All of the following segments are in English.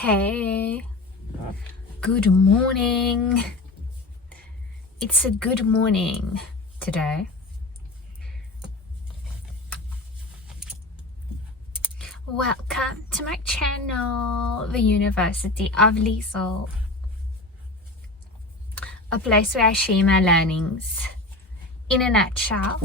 Hey, good morning. It's a good morning today. Welcome to my channel, the University of Lisle, a place where I share my learnings in a nutshell.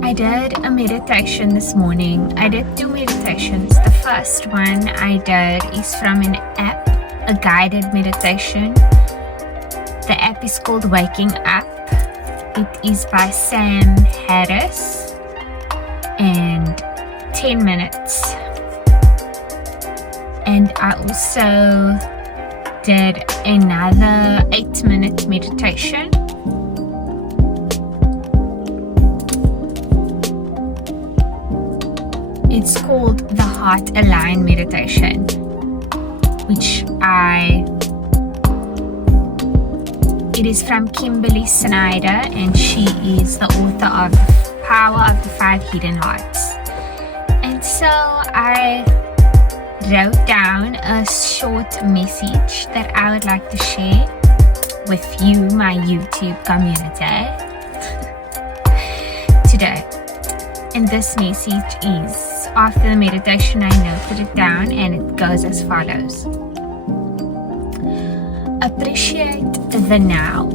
I did a meditation this morning. I did 2 meditations. The first one I did is from an app, a guided meditation. The app is called Waking Up. It is by Sam Harris and 10 minutes. And I also did another 8-minute meditation. It's called the Heart Align Meditation, it is from Kimberly Snyder, and she is the author of Power of the 5 Hidden Hearts. And so I wrote down a short message that I would like to share with you, my YouTube community, today. And this message is, after the meditation I noted it down, and it goes as follows. Appreciate the now.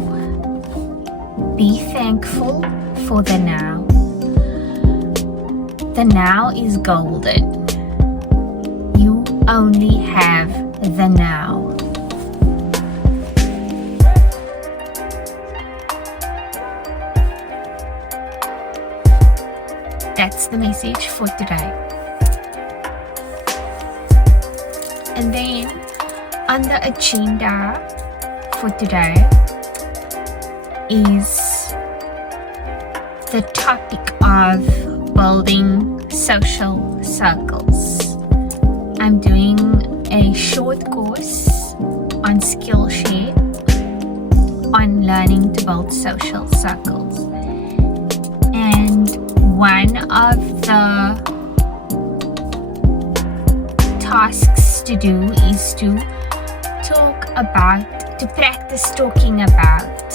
Be thankful for the now. The now is golden. You only have the now. That's the message for today. And then on the agenda for today is the topic of building social circles. I'm doing a short course on Skillshare on learning to build social circles. And one of the tasks to do is to practice talking about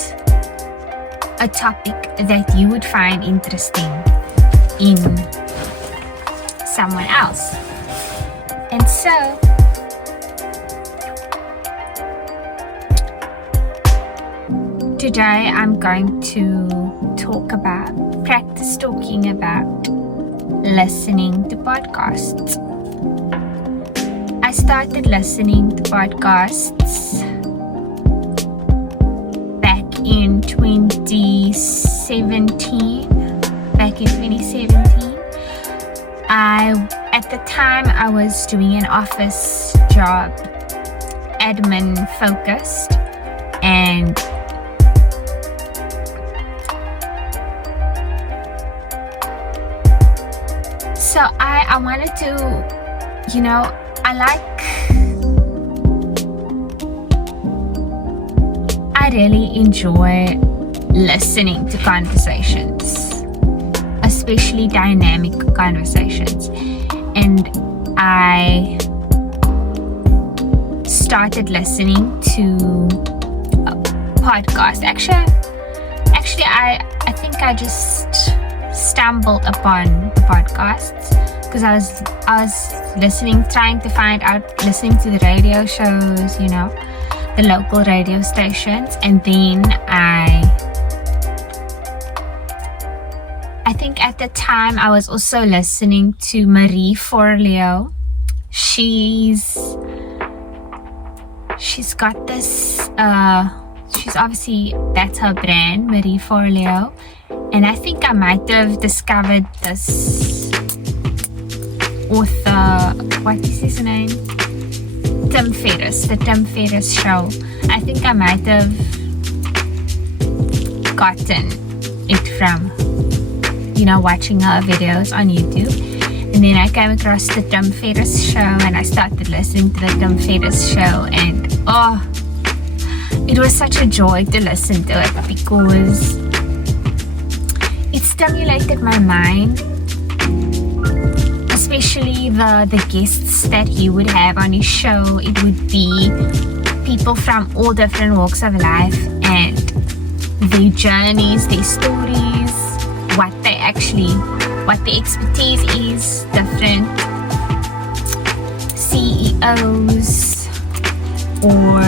a topic that you would find interesting in someone else. And so today I'm going to practice talking about listening to podcasts. I started listening to podcasts back in 2017. At the time I was doing an office job, admin focused, and so I wanted to, I really enjoy listening to conversations, especially dynamic conversations. And I started listening to a podcast. Actually, I think I just stumbled upon the podcasts because I was listening to the radio shows, the local radio stations. And then I think at the time I was also listening to Marie Forleo. She's got this she's obviously, that's her brand, Marie Forleo. And I think I might have discovered this author, what is his name? Tim Ferriss, the Tim Ferriss show. I think I might have gotten it from, watching her videos on YouTube. And then I came across the Tim Ferriss show, and I started listening to the Tim Ferriss show, and it was such a joy to listen to it because it stimulated my mind, especially the guests that he would have on his show. It would be people from all different walks of life, and their journeys, their stories, what their expertise is, different CEOs or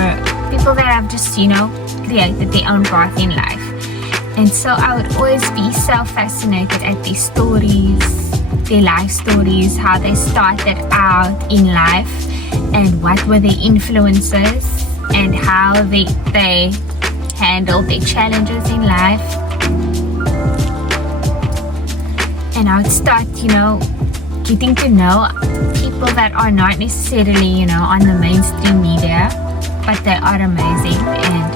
people that have just, created their own path in life. And so I would always be so fascinated at their stories, their life stories, how they started out in life, and what were their influences, and how they handled their challenges in life. And I would start, getting to know people that are not necessarily, on the mainstream media, but they are amazing. And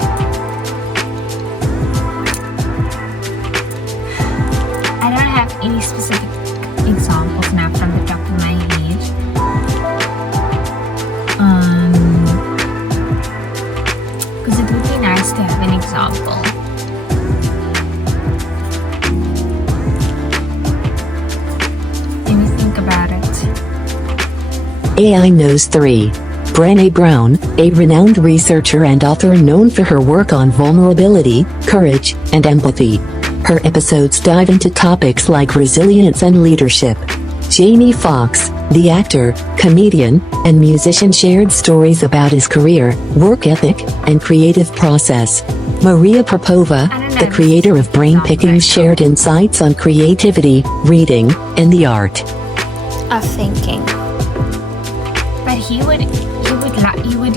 I don't have any specific examples now from the top of my head. Because it would be nice to have an example. Let me think about it. AI Knows 3. Brené Brown, a renowned researcher and author known for her work on vulnerability, courage, and empathy. Her episodes dive into topics like resilience and leadership. Jamie Foxx, the actor, comedian, and musician, shared stories about his career, work ethic, and creative process. Maria Popova, the creator of Brain Pickings, shared insights on creativity, reading, and the art of thinking. But he would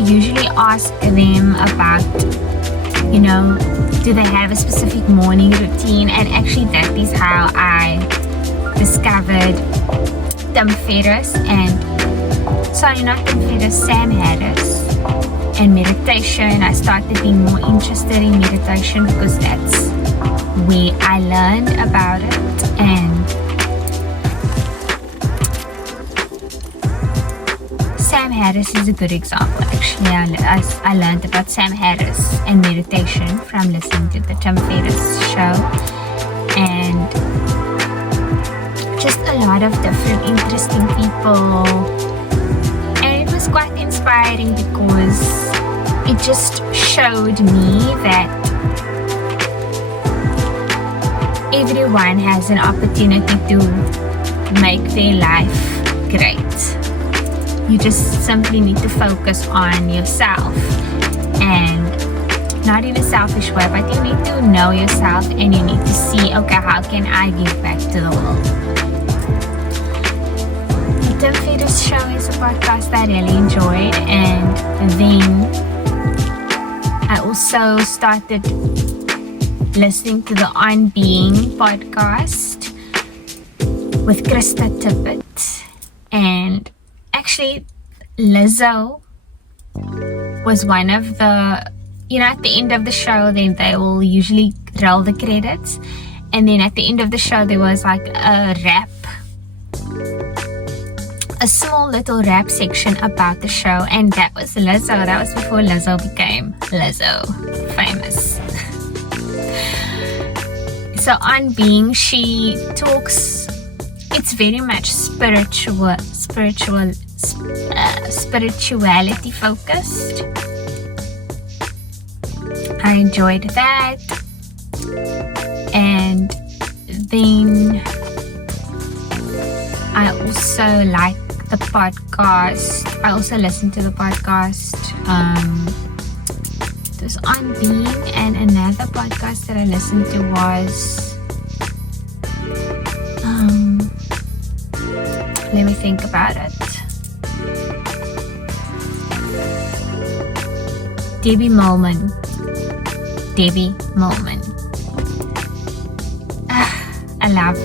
usually ask them about, do they have a specific morning routine? And actually that is how I discovered Tim Ferriss Sam Harris, and meditation. I started being more interested in meditation because that's where I learned about it. And Sam Harris is a good example. Actually, I learned about Sam Harris and meditation from listening to the Tim Ferriss show, and just a lot of different interesting people. And it was quite inspiring because it just showed me that everyone has an opportunity to make their life great. You just simply need to focus on yourself, and not in a selfish way, but you need to know yourself, and you need to see, okay, how can I give back to the world? The Tim Ferriss show is a podcast I really enjoyed, and then I also started listening to the On Being podcast with Krista Tippett. And actually, Lisle was one of the, at the end of the show, then they will usually roll the credits. And then at the end of the show, there was like a small little rap section about the show. And that was Lisle. That was before Lisle became Lisle famous. So On Being, she talks, it's very much spirituality focused. I enjoyed that. And then I also like the podcast. I also listened to the podcast. It was On Being, and another podcast that I listened to was let me think about it. Debbie Millman.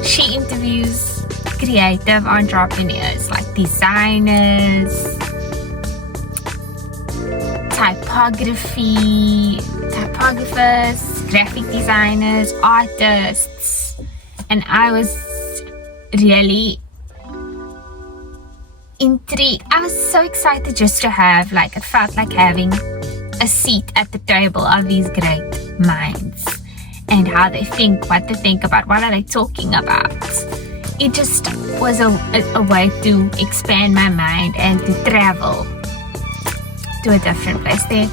She interviews creative entrepreneurs like designers, typographers, graphic designers, artists, and I was really intrigued. I was so excited just to have, like, it felt like having a seat at the table of these great minds and how they think, what they think about, what are they talking about. It just was a way to expand my mind and to travel to a different place. There's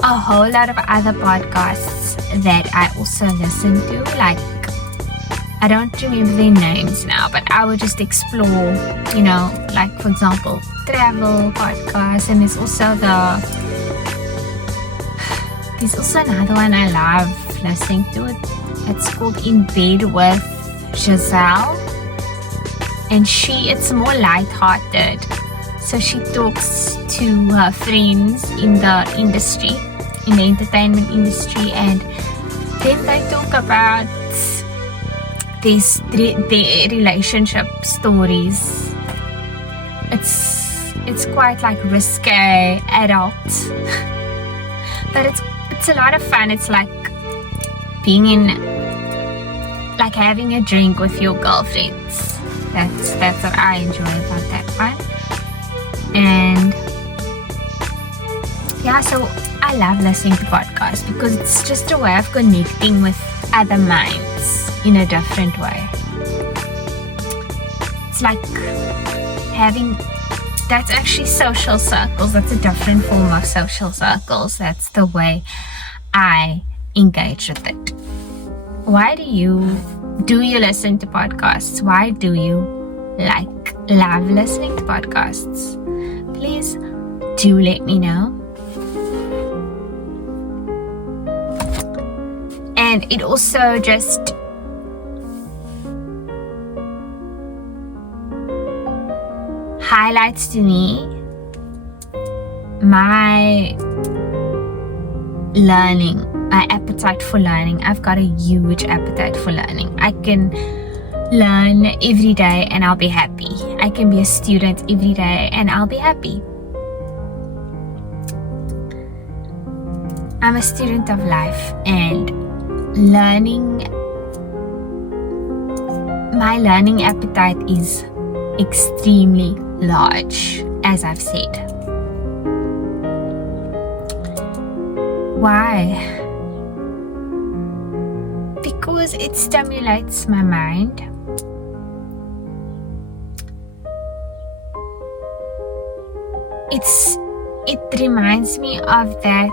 a whole lot of other podcasts that I also listen to, like, I don't remember their names now, but I would just explore, you know, like, for example, travel podcasts. And there's also another one I love listening to. It's called In Bed with Giselle, and it's more light-hearted. So she talks to her friends in the industry, in the entertainment industry, and then they talk about their relationship stories. It's quite like risque adult, but it's a lot of fun. It's like like having a drink with your girlfriends. That's what I enjoy about that one. And yeah, so I love listening to podcasts because it's just a way of connecting with other minds in a different way. It's like that's actually social circles. That's a different form of social circles. That's the way I engage with it. Why do you listen to podcasts? Why do you love listening to podcasts? Please do let me know. And it also just highlights to me my learning, my appetite for learning. I've got a huge appetite for learning. I can learn every day and I'll be happy. I can be a student every day and I'll be happy. I'm a student of life, and my learning appetite is extremely large, as I've said. Why? Because it stimulates my mind. It reminds me of that.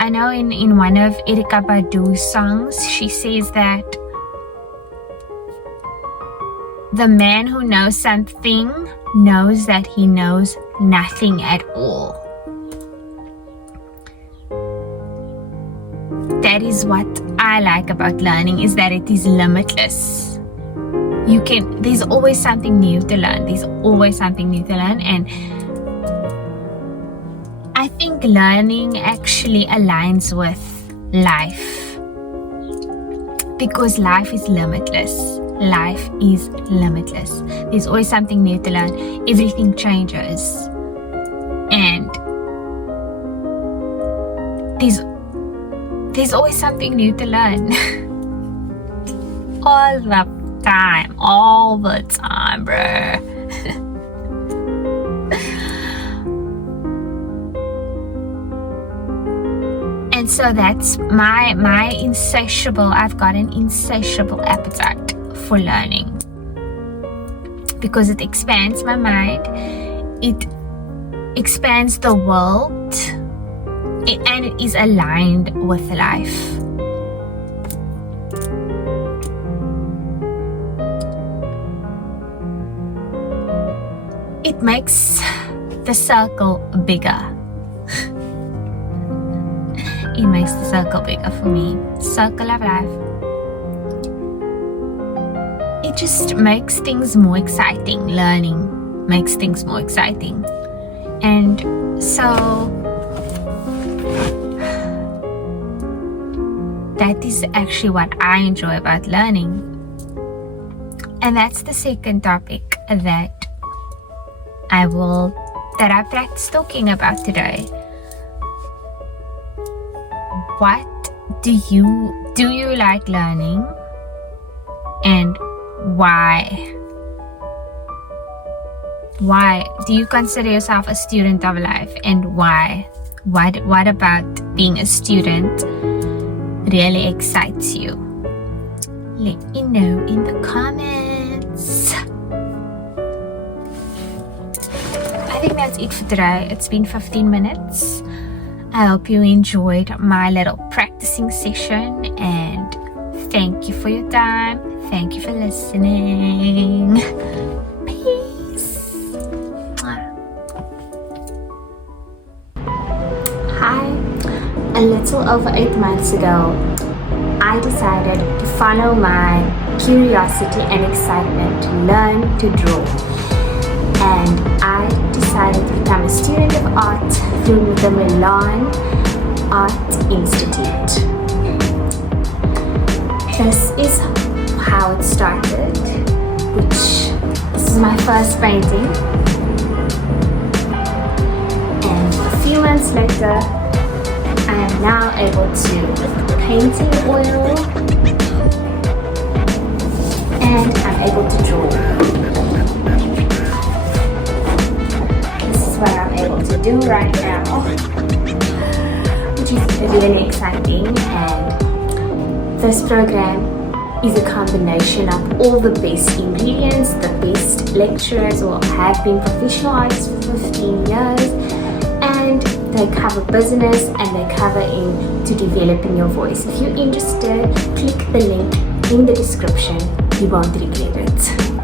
I know in one of Erykah Badu's songs, she says that the man who knows something knows that he knows nothing at all. That is what I like about learning, is that it is limitless. There's always something new to learn. And I think learning actually aligns with life, because life is limitless. There's always something new to learn. Everything changes, and there's always something new to learn. all the time, bruh. And so that's my insatiable, I've got an insatiable appetite for learning, because it expands my mind, it expands the world, and it is aligned with life. It makes the circle bigger. It makes the circle bigger for me. Circle of life. It just makes things more exciting. Learning makes things more exciting. And so that is actually what I enjoy about learning. And that's the second topic that I practice talking about today. What do you like learning, and why? Why do you consider yourself a student of life, and why? What about being a student really excites you? Let me know in the comments. I think that's it for today. It's been 15 minutes. I hope you enjoyed my little practicing session, and thank you for your time. Thank you for listening. Peace. Hi. A little over 8 months ago, I decided to follow my curiosity and excitement to learn to draw. And I decided to become a student of art through the Lisle Art Institute. This is how it started, this is my first painting. And a few months later, I am now able to paint in oil, and I'm able to draw. This is what I'm able to do right now, which is really exciting. And this program is a combination of all the best ingredients, the best lecturers who have been professional artists for 15 years, and they cover business and they cover into developing your voice. If you're interested, click the link in the description. You won't regret it.